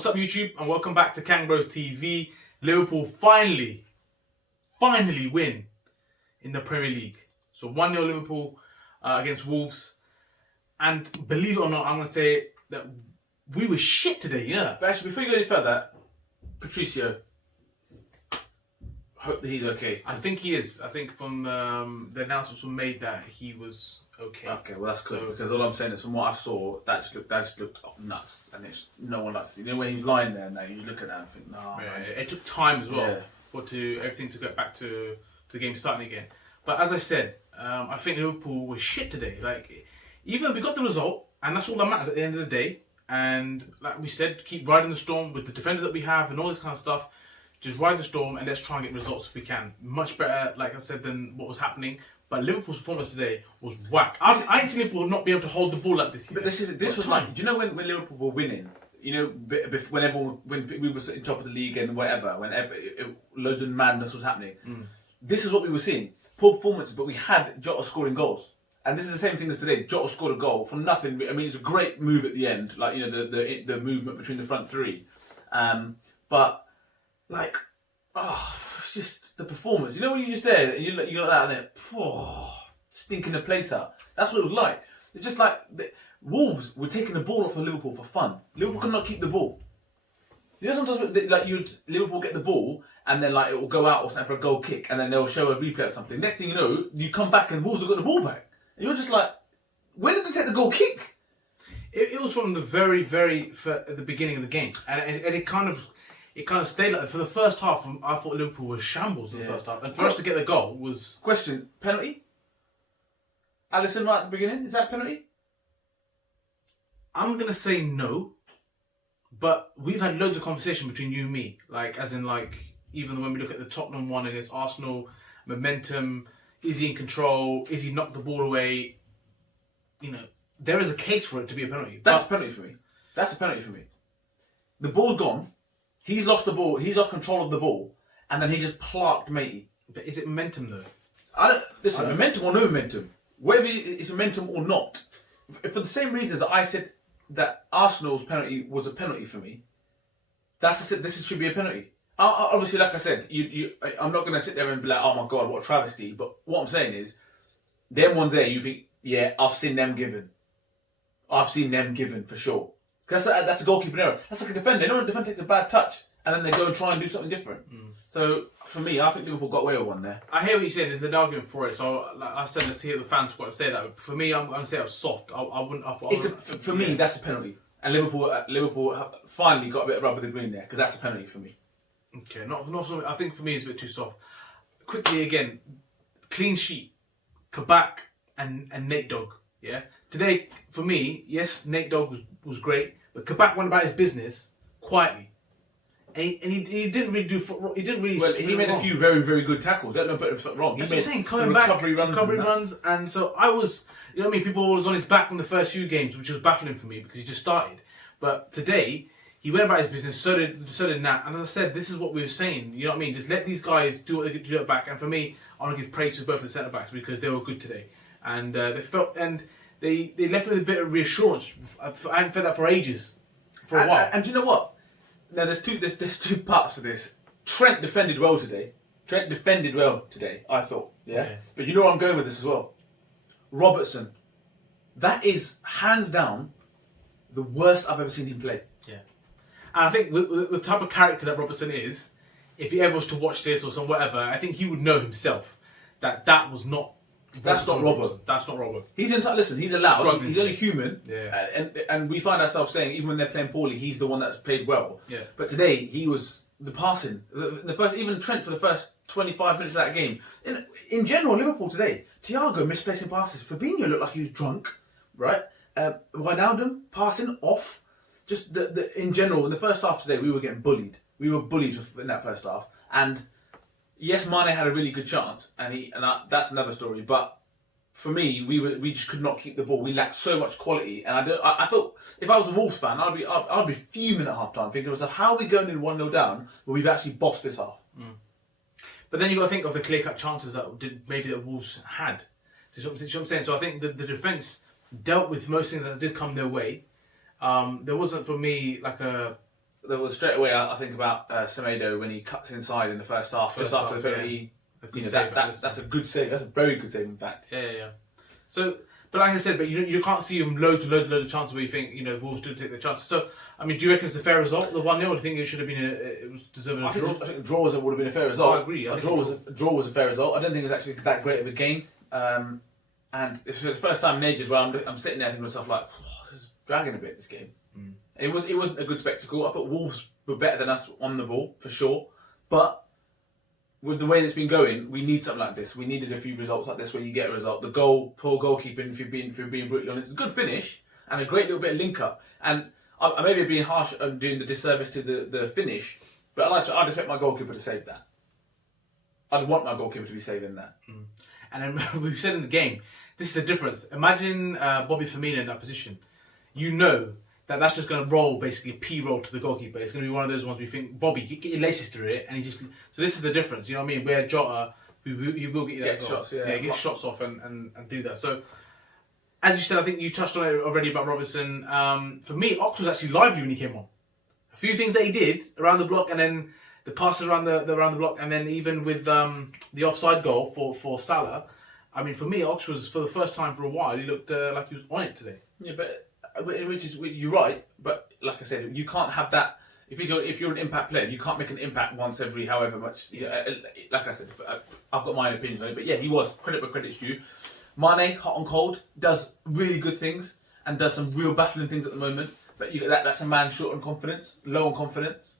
What's up YouTube, and welcome back to KangBrosTV. Liverpool finally win in the Premier League. So 1-0 Liverpool against Wolves. And believe it or not, I'm going to say that we were shit today, yeah. But actually, before you go any further, Patricio, hope that he's okay. I think he is. I think from the announcements were made that he was okay. Okay, well that's good, because all I'm saying is from what I saw, that just looked nuts, and it's no one likes to see. You know when he's lying there now, you just look at that and think, nah. Yeah, Man. it took time as well Yeah. for everything to get back to the game starting again. But as I said, I think Liverpool was shit today. Like, even though we got the result, and that's all that matters at the end of the day. And like we said, keep riding the storm with the defender that we have and all this kind of stuff. Just ride the storm and let's try and get results if we can. Much better, like I said, than what was happening. But Liverpool's performance today was whack. I ain't seen Liverpool not be able to hold the ball like this. But this was like, do you know when Liverpool were winning? You know, when we were sitting top of the league and whatever, whenever loads of madness was happening. This is what we were seeing. Poor performances, but we had Jota scoring goals. And this is the same thing as today. Jota scored a goal from nothing. I mean, it's a great move at the end, like, you know, the movement between the front three. But like, just the performance. You know when you're just there and you're like that and then, stinking the place out. That's what it was like. It's just like Wolves were taking the ball off of Liverpool for fun. Liverpool could not keep the ball. You know, sometimes like Liverpool get the ball and then like it will go out or something for a goal kick and then they'll show a replay or something. Next thing you know, you come back and Wolves have got the ball back. And you're just like, when did they take the goal kick? It was from the very at the beginning of the game, and it kind of stayed like that. For the first half. I thought Liverpool was shambles in the first half, and for us to get the goal was question. Penalty? Alisson right at the beginning, is that a penalty? I'm gonna say no, but we've had loads of conversation between you and me, like as in like even when we look at the Tottenham one against Arsenal, momentum. Is he in control? Is he knocked the ball away? You know, there is a case for it to be a penalty. That's a penalty for me. That's a penalty for me. The ball's gone. He's lost the ball. He's lost control of the ball, and then he just plucked matey. But is it momentum though? Momentum or no momentum, whether it's momentum or not, for the same reasons that I said that Arsenal's penalty was a penalty for me. This should be a penalty. Obviously, like I said, I'm not going to sit there and be like, oh my God, what a travesty. But what I'm saying is, them ones there, you think, yeah, I've seen them given. I've seen them given for sure. That's a goalkeeping error. That's like a defender. You know when a defender takes a bad touch and then they go and try and do something different. So for me, I think Liverpool got away with one there. I hear what you're saying. There's an argument for it. So like I said, let's hear the fans got to say that. For me, I'm going to say it was soft. I wouldn't. For me, that's a penalty. And Liverpool have finally got a bit of rubber the green there because that's a penalty for me. Okay, not so. I think for me it's a bit too soft. Quickly again, clean sheet, Kabak and Nate Dogg. Yeah, today for me, yes, Nate Dogg was great, but Kabak went about his business quietly, and he didn't really do. He didn't really. Well, he made a few very very good tackles. Don't know if it's wrong. That's what I'm saying. Coming back, recovery runs, and so I was. You know what I mean? People was on his back in the first few games, which was baffling for me because he just started. But today, he went about his business, so did Nat. And as I said, this is what we were saying. You know what I mean? Just let these guys do what they do at back. And for me, I want to give praise to both of the centre backs because they were good today. And they left with a bit of reassurance. I hadn't felt that for ages, for a while. And you know what? Now there's two parts to this. Trent defended well today. I thought. Yeah. But you know where I'm going with this as well. Robertson. That is hands down the worst I've ever seen him play. Yeah. And I think with the type of character that Robertson is, if he ever was to watch this or some whatever, I think he would know himself that was not. That's not Robert. That's not Robert. He's listen. He's allowed. Struggling. He's only human. Yeah. And we find ourselves saying even when they're playing poorly, he's the one that's played well. Yeah. But today he was the passing. The first, even Trent for the first 25 minutes of that game. In general, Liverpool today, Thiago misplacing passes. Fabinho looked like he was drunk, right? Wijnaldum passing off. Just in general, in the first half today, we were getting bullied. We were bullied in that first half. And yes, Mane had a really good chance, and that's another story. But for me, we just could not keep the ball. We lacked so much quality, and I thought if I was a Wolves fan, I'd be fuming at half time, thinking to myself, how are we going in 1-0 down when we've actually bossed this half? But then you got to think of the clear cut chances that Wolves had. Do you know what I'm saying? So I think the defence dealt with most things that did come their way. There wasn't for me like a there was straight away. I think about Semedo when he cuts inside in the first half, just after the penalty. That's a good save. That's a very good save, in fact. Yeah. So, but like I said, but you can't see him loads of chances where you think Wolves did take the chances. So, I mean, do you reckon it's a fair result, the 1-0? Or do you think it should have been it was deserving a draw? I think a draw would have been a fair result. I agree. A draw was a fair result. I don't think it was actually that great of a game. And it's the first time in ages where I'm sitting there thinking to myself like, this is dragging a bit, this game. It wasn't a good spectacle. I thought Wolves were better than us on the ball for sure, but with the way it's been going, we need something like this. We needed a few results like this where you get a result. The poor goalkeeping, if you're being brutally honest, it's a good finish and a great little bit of link up. And I may be being harsh on doing the disservice to the finish, but I'd expect my goalkeeper to save that. I'd want my goalkeeper to be saving that. And then we've said in the game, this is the difference. Imagine Bobby Firmino in that position. That's just going to roll, basically a P roll to the goalkeeper. It's going to be one of those ones where you think, Bobby, get your laces through it, and so this is the difference. You know what I mean? Where Jota, he will get you that goal. Shots, get shots off and do that. So, as you said, I think you touched on it already about Robertson. For me, Ox was actually lively when he came on. A few things that he did around the block, and then the passes around the block, and then even with the offside goal for Salah. I mean, for me, Ox was, for the first time for a while, he looked like he was on it today. Yeah, but which you're right. But like I said, you can't have that. If you're an impact player, you can't make an impact once every however much. Like I said, I've got my own opinions on it. But yeah, he was credit where credit's due. Mane, hot and cold, does really good things and does some real baffling things at the moment. But that's a man short on confidence, low on confidence.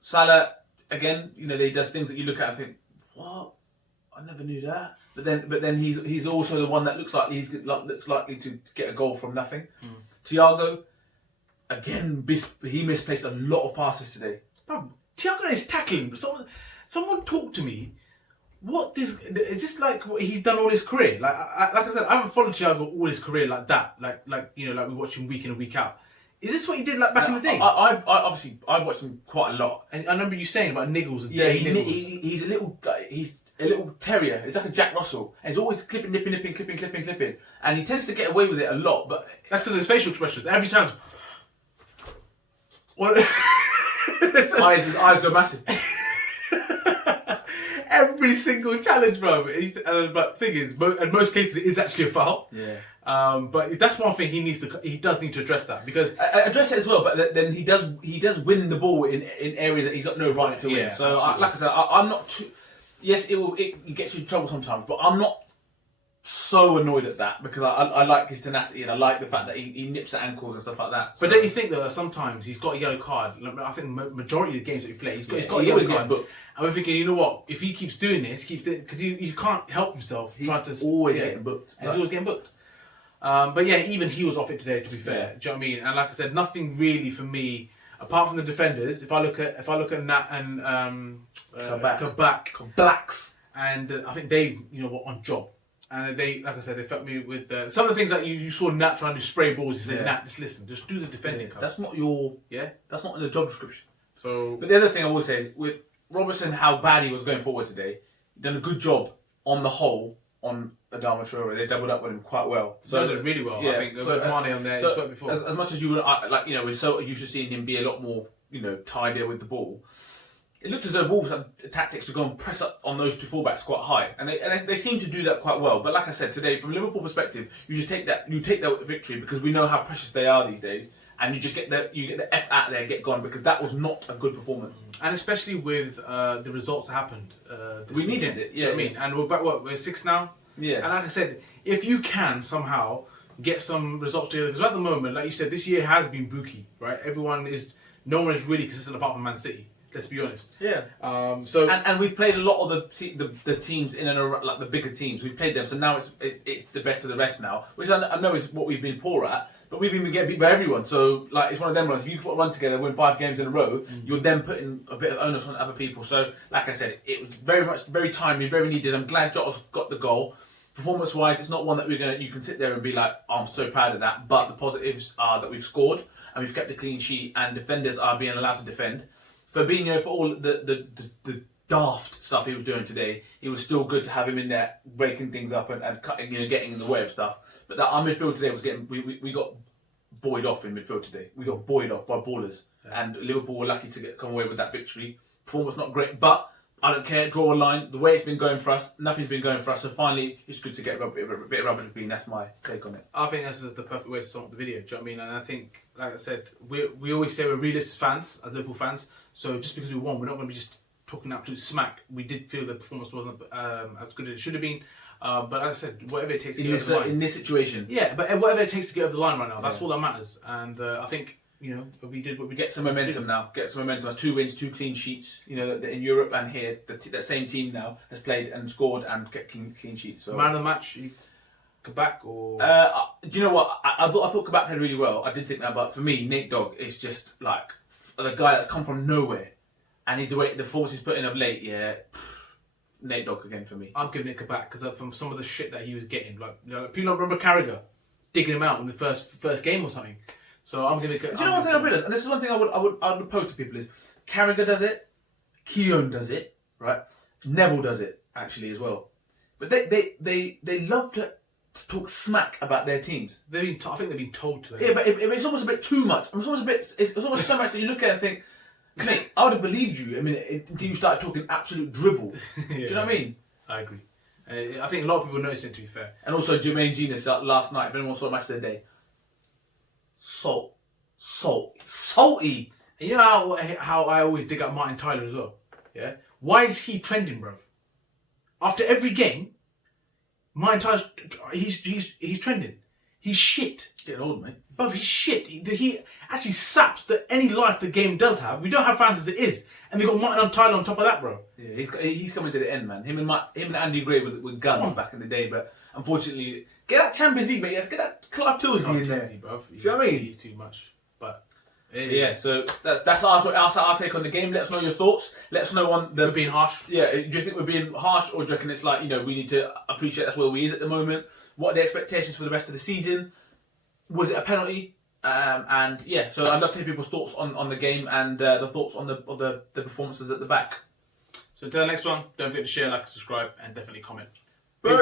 Salah, again, he does things that you look at and think, what? I never knew that. But then he's also the one that looks likely to get a goal from nothing. Thiago, again, he misplaced a lot of passes today. Bro, Thiago is tackling. Someone talk to me. Is this like what he's done all his career? Like I said, I haven't followed Thiago all his career like that. Like we watch him week in and week out. Is this what he did like back in the day? I obviously watched him quite a lot, and I remember you saying about Niggles. He's a little terrier. It's like a Jack Russell, and he's always clipping, and he tends to get away with it a lot. But that's because of his facial expressions. Every time, his eyes go massive. Every single challenge, bro. But thing is, in most cases, it is actually a foul. Yeah. But that's one thing he does need to address that, because address it as well. But then he does win the ball in areas that he's got no right to win. Yeah, so like I said, I'm not too. Yes, it gets you in trouble sometimes, but I'm not so annoyed at that, because I like his tenacity and I like the fact that he nips at ankles and stuff like that. So. But don't you think that sometimes he's got a yellow card? I think majority of the games that he plays, he's got a he yellow always card. get booked. And we're thinking, you know what? If he keeps doing this, because he can't help himself. He's always getting booked. And he's always getting booked. But yeah, even he was off it today. To be fair, do you know what I mean? And like I said, nothing really for me apart from the defenders. If I look at Nat and Kabak. And I think they, were on job. And they, like I said, they felt me with some of the things that you saw Nat trying to spray balls. You said, Nat, just listen, just do the defending. Yeah, that's not that's not in the job description. So, but the other thing I will say is with Robertson, how bad he was going forward today, he done a good job on the whole on Adama Traore. They doubled up with him quite well. So did really well. Yeah, I think with Mane on there, he spoke before. As much as you would we're so used to seeing him be a lot more, tidier with the ball. It looked as though Wolves had tactics to go and press up on those two fullbacks quite high, and they seem to do that quite well. But like I said today, from a Liverpool perspective, you just take that victory, because we know how precious they are these days, and you just get the F out there, get gone, because that was not a good performance. And especially with the results that happened, we needed it. Yeah, I mean, and we're back. We're 6 now. Yeah, and like I said, if you can somehow get some results together, because at the moment, like you said, this year has been bookie, right? No one is really consistent apart from Man City. Let's be honest. Yeah. And we've played a lot of the teams in and around, like the bigger teams. We've played them, so now it's the best of the rest now, which I know is what we've been poor at. But we've been getting beat by everyone. So like it's one of them runs. If you put a run together, win 5 games in a row, you're then putting a bit of onus on other people. So like I said, it was very timely, very needed. I'm glad Jota's got the goal. Performance-wise, it's not one that you can sit there and be like, oh, I'm so proud of that. But the positives are that we've scored and we've kept a clean sheet, and defenders are being allowed to defend. Fabinho, for all the daft stuff he was doing today, it was still good to have him in there breaking things up and cutting, getting in the way of stuff. But our midfield today was we got buoyed off in midfield today. We got buoyed off by ballers, and Liverpool were lucky to come away with that victory. Performance not great, but I don't care. Draw a line. The way it's been going for us, nothing's been going for us. So finally, it's good to get a bit of rubber to bean. That's my take on it. I think that's the perfect way to sum up the video. Do you know what I mean? And I think, like I said, we always say we're realists fans, as Liverpool fans. So just because we won, we're not going to be just talking absolute smack. We did feel the performance wasn't as good as it should have been. But as I said, whatever it takes to get over the line. In this situation. Yeah, but whatever it takes to get over the line right now, that's all that matters. And I think, you know, we did what we get some momentum now. Get some momentum. 2 wins, 2 clean sheets. You know, in Europe and here, that same team now has played and scored and kept clean sheets. So man of the match, Kabak or? Do you know what? I thought Kabak played really well. I did think that, but for me, Nate Dogg is just like the guy that's come from nowhere, and he's the force he's put in of late. Yeah, Nate Dogg again for me. I'm giving it Kabak because from some of the shit that he was getting, like, you know, people don't remember Carragher digging him out in the first game or something. So I'm giving it. Do you know one thing I've realised, and this is one thing I would pose to people is Carragher does it, Keown does it, right? Neville does it actually as well, but they love to talk smack about their teams. I think they've been told to. Yeah, but it's almost a bit too much. It's almost a bit. It's almost so much that you look at it and think, mate, I would have believed you. I mean, until you started talking absolute dribble. Yeah, do you know what I mean? I agree. I think a lot of people noticed it, to be fair. And also Jermaine Genius last night. If anyone saw the match of the day, salty. And you know how I always dig up Martin Tyler as well. Yeah. Why is he trending, bro? After every game, Martin Tyler's he's trending. He's shit. Getting old, mate. But he's shit. He actually saps any life the game does have. We don't have fans as it is, and they got Martin Tyler on top of that, bro. Yeah, he's coming to the end, man. Him and Andy Gray with guns back in the day, but unfortunately, get that Champions League, mate. Get that Clive Tilsley in there, bro. Do you know what I mean? He's too much, but. Yeah, so that's our take on the game. Let us know your thoughts. Let us know on We're being harsh. Yeah, do you think we're being harsh, or do you reckon it's like, you know, we need to appreciate that's where we is at the moment? What are the expectations for the rest of the season? Was it a penalty? And yeah, so I'd love to hear people's thoughts on the game and the thoughts on the performances at the back. So until the next one, don't forget to share, like, subscribe, and definitely comment. Peace.